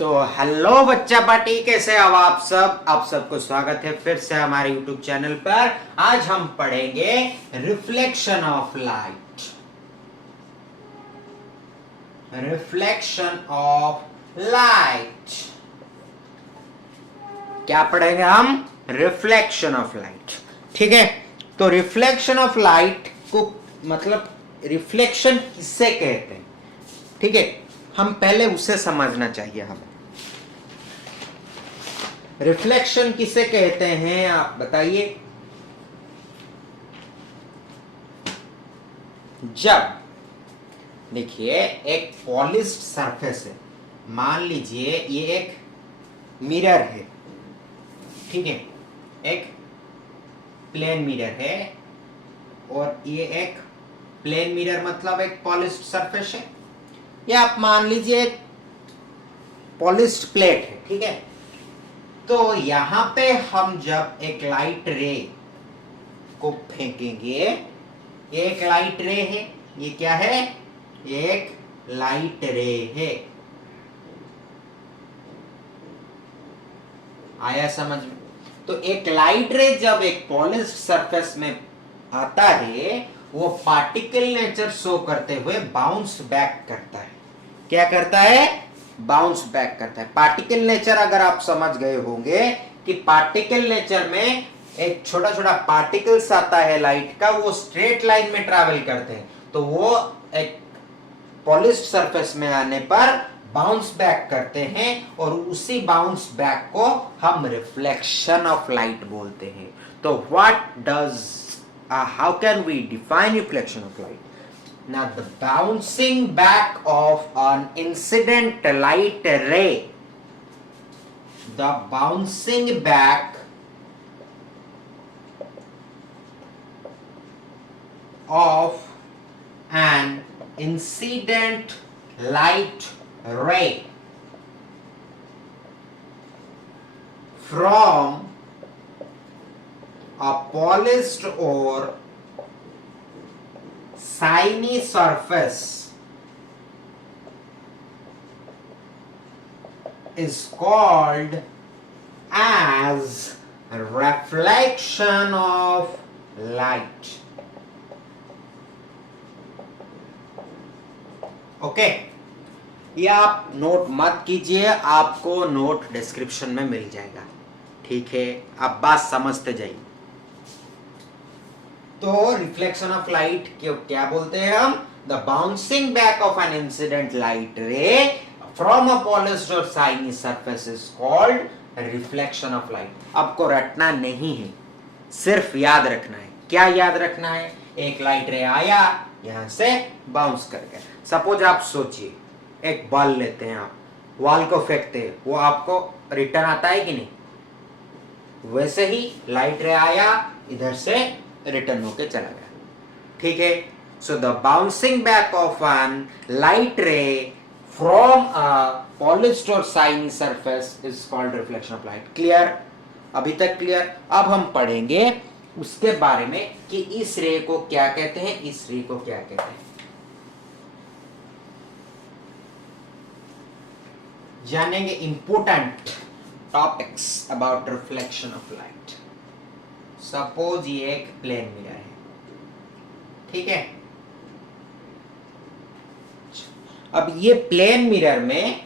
तो हेलो बच्चा पार्टी, कैसे हो आप सब? आप सबको स्वागत है फिर से हमारे YouTube चैनल पर। आज हम पढ़ेंगे reflection of light. Reflection of light क्या पढ़ेंगे हम? Reflection of light. ठीक है, तो रिफ्लेक्शन ऑफ लाइट को मतलब रिफ्लेक्शन किसे कहते हैं? ठीक है, हम पहले उसे समझना चाहिए हमें। रिफ्लेक्शन किसे कहते हैं आप बताइए? जब देखिए एक पॉलिश्ड सरफेस है, मान लीजिए ये एक मिरर है, ठीक है, एक प्लेन मिरर है और ये एक प्लेन मिरर मतलब एक पॉलिश्ड सरफेस है, या आप मान लीजिए एक पॉलिश्ड प्लेट है, ठीक है। तो यहां पे हम जब एक लाइट रे को फेंकेंगे, ये एक लाइट रे है, ये क्या है? ये एक लाइट रे है। आया समझ में? तो एक लाइट रे जब एक पॉलिश्ड सरफेस में आता है, वो पार्टिकल नेचर शो करते हुए बाउंस बैक करता है। क्या करता है? बाउंस बैक करता है। पार्टिकल नेचर अगर आप समझ गए होंगे कि पार्टिकल नेचर में एक छोटा छोटा पार्टिकल्स आता है लाइट का, वो स्ट्रेट लाइन में ट्रैवल करते हैं, तो वो एक पॉलिश्ड सरफेस में आने पर बाउंस बैक करते हैं और उसी बाउंस बैक को हम रिफ्लेक्शन ऑफ लाइट बोलते हैं। तो what does how can we define reflection of light? Now the bouncing back of an incident light ray, the bouncing back of an incident light ray from a polished or shiny surface is called as reflection of light. Okay, ये आप note मत कीजिए, आपको note description में मिल जाएगा, ठीक है। आप बात समझते जाइए। तो रिफ्लेक्शन ऑफ लाइट क्या बोलते हैं हम? The bouncing back of an incident light ray from a polished और shiny surface is called reflection of light. आपको रटना नहीं है, सिर्फ याद रखना है। क्या याद रखना है? एक लाइट रे आया, यहां से बाउंस कर गया। सपोज आप सोचिए एक बॉल लेते हैं, आप वॉल को फेंकते हैं, वो आपको रिटर्न आता है कि नहीं? वैसे ही लाइट रे आया, इधर से रिटर्न होके चला गया, ठीक है। So the bouncing back of an light ray from a polished और shiny surface is called reflection of light. Clear? अभी तक क्लियर? अब हम पढ़ेंगे उसके बारे में कि इस रे को क्या कहते हैं, इस रे को क्या कहते हैं। जानेंगे important topics about reflection of light. Suppose ये एक प्लेन मिरर है, ठीक है। अब ये प्लेन मिरर में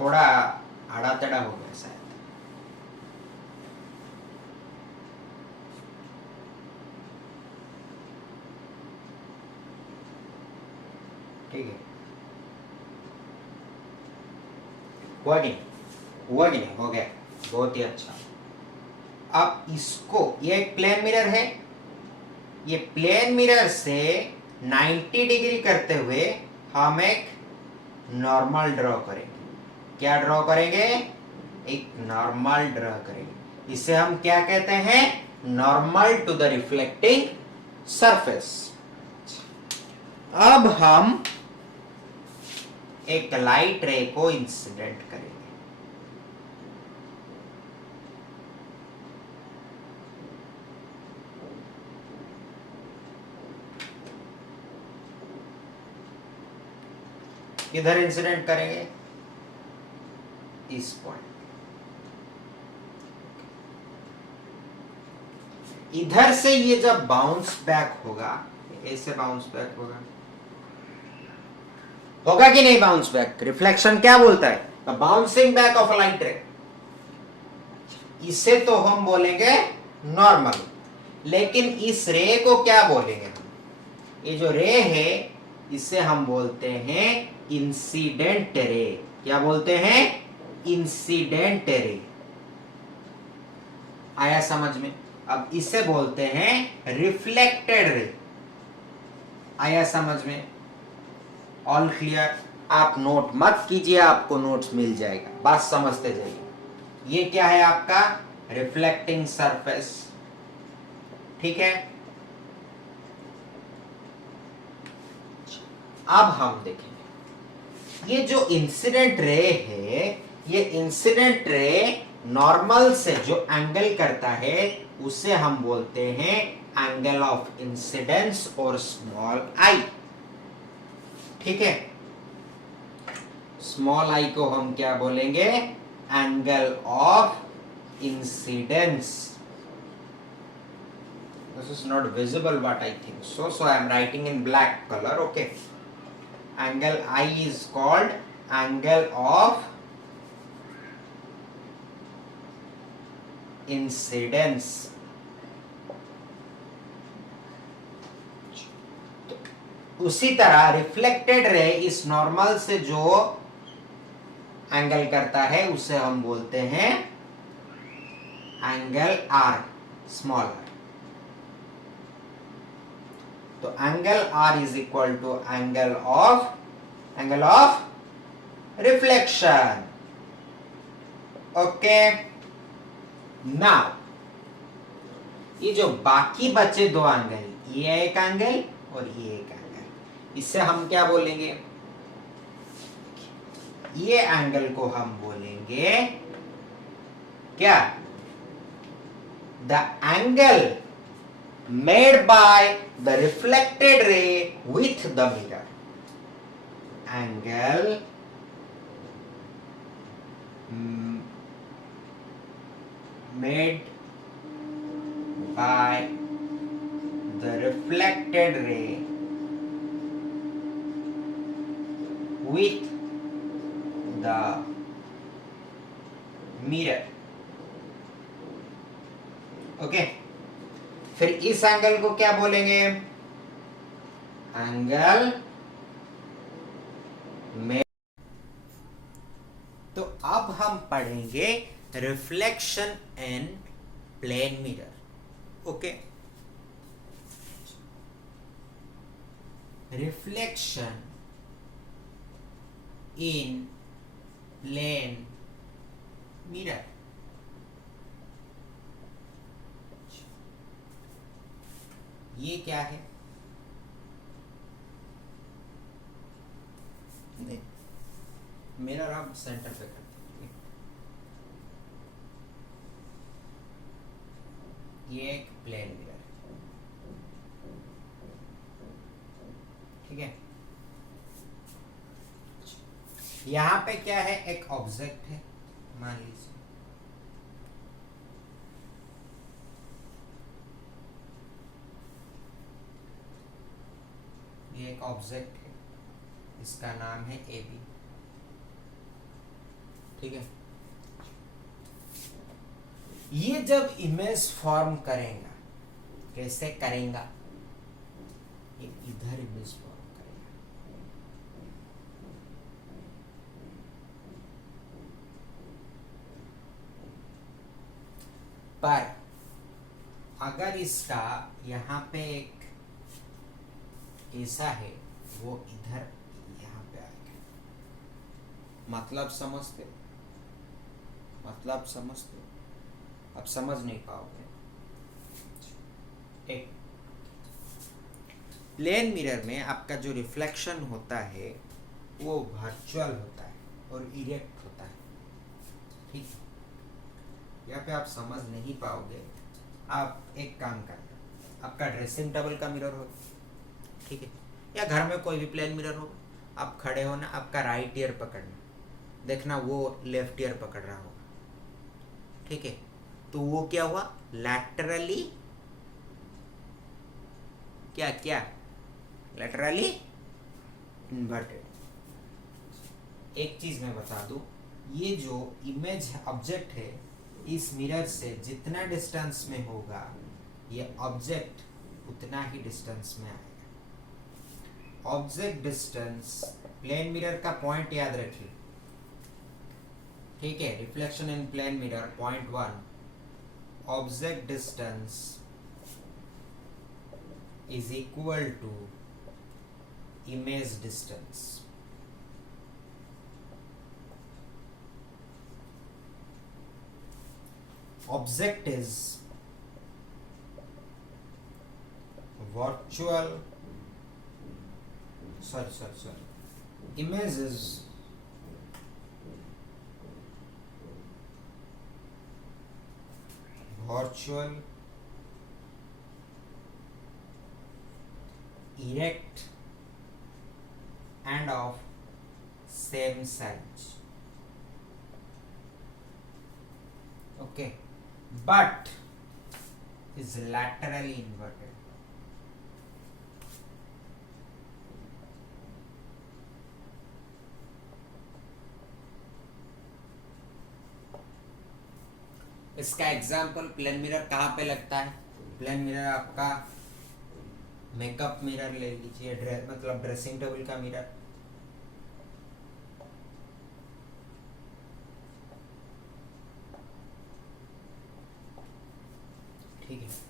थोड़ा आड़ा टेढ़ा हो गया शायद, ठीक है। हुआ कि नहीं? हुआ कि नहीं? हो गया, बहुत ही अच्छा। अब इसको, ये एक प्लेन मिरर है, ये प्लेन मिरर से 90 डिग्री करते हुए हम एक नॉर्मल ड्रॉ करेंगे। क्या ड्रॉ करेंगे? एक नॉर्मल ड्रॉ करेंगे। इसे हम क्या कहते हैं? Normal to the reflecting surface. अब हम एक लाइट रे को इंसिडेंट करेंगे। किधर इंसिडेंट करेंगे? इस पॉइंट, इधर से ये जब बाउंस बैक होगा, ऐसे बाउंस बैक होगा, होगा कि नहीं बाउंस बैक? रिफ्लेक्शन क्या बोलता है? The bouncing back of light रे। इसे तो हम बोलेंगे नॉर्मल, लेकिन इस रे को क्या बोलेंगे हम? ये जो रे है इसे हम बोलते हैं इंसिडेंट रे। क्या बोलते हैं? Incident ray. आया समझ में? अब इसे बोलते हैं रिफ्लेक्टेड रे। आया समझ में? All clear? आप नोट मत कीजिए, आपको नोट्स मिल जाएगा, बात समझते जाइए। ये क्या है आपका? Reflecting surface. ठीक है, अब हम देखेंगे ये जो इंसिडेंट रे है, ये इंसिडेंट रे नॉर्मल से जो एंगल करता है उसे हम बोलते हैं एंगल ऑफ इंसिडेंस और स्मॉल आई। ठीक है, स्मॉल आई को हम क्या बोलेंगे? Angle of incidence. This is not visible, but I think so. So I am writing in black color. Okay. Angle I is called angle of incidence. उसी तरह reflected ray इस normal से जो angle करता है उसे हम बोलते हैं एंगल आर, स्मॉल आर। तो angle R is equal to angle of reflection. Okay, now ये जो बाकी बचे दो एंगल, ये एक एंगल और ये एक एंगल, इसे हम क्या बोलेंगे? ये एंगल को हम बोलेंगे क्या? The angle made by the reflected ray with the mirror. Angle made by the reflected ray with the mirror. Okay, फिर इस एंगल को क्या बोलेंगे? एंगल में। तो अब हम पढ़ेंगे reflection in plane mirror. Okay, reflection in plane mirror. ये क्या है? नहीं, मिरर आप सेंटर पे करते हैं। ये एक प्लेन मिरर, ठीक है। यहां पे क्या है? एक ऑब्जेक्ट है, मान लीजिए ये एक ऑब्जेक्ट है, इसका नाम है ए बी। ठीक है, ये जब इमेज फॉर्म करेगा, कैसे करेगा? ये इधर इमेज फॉर्म करेगा। पर अगर इसका यहाँ पे एक ऐसा है, वो इधर यहाँ पे आएगा। मतलब समझते? अब समझ नहीं पाओगे। एक प्लेन मिरर में आपका जो रिफ्लेक्शन होता है वो वर्चुअल होता है और इरेक्ट होता है। ठीक है, यहाँ पे आप समझ नहीं पाओगे। आप एक काम करना, आपका ड्रेसिंग टेबल का मिरर हो, ठीक है, या घर में कोई भी प्लेन मिरर हो, आप खड़े हो ना, आपका राइट ईयर पकड़ना, देखना वो लेफ्ट ईयर पकड़ रहा होगा, ठीक है। तो वो क्या हुआ, लैटरली क्या क्या, लैटरली इन्वर्टेड। एक चीज मैं बता दूं, ये जो इमेज ऑब्जेक्ट है, इस मिरर से जितना डिस्टेंस में होगा ये ऑब्जेक्ट उतना ही डिस्टेंस में आएगा। ऑब्जेक्ट डिस्टेंस, प्लेन मिरर का पॉइंट याद रखिए, ठीक है। Reflection in plane mirror point 1, object distance is equal to image distance. Object is virtual, sorry, image is virtual, erect and of same size, okay, but is laterally inverted. इसका example plane mirror कहाँ पे लगता है, plane mirror आपका makeup mirror ले लीजिए, मतलब dressing table का मिरर, ठीक है।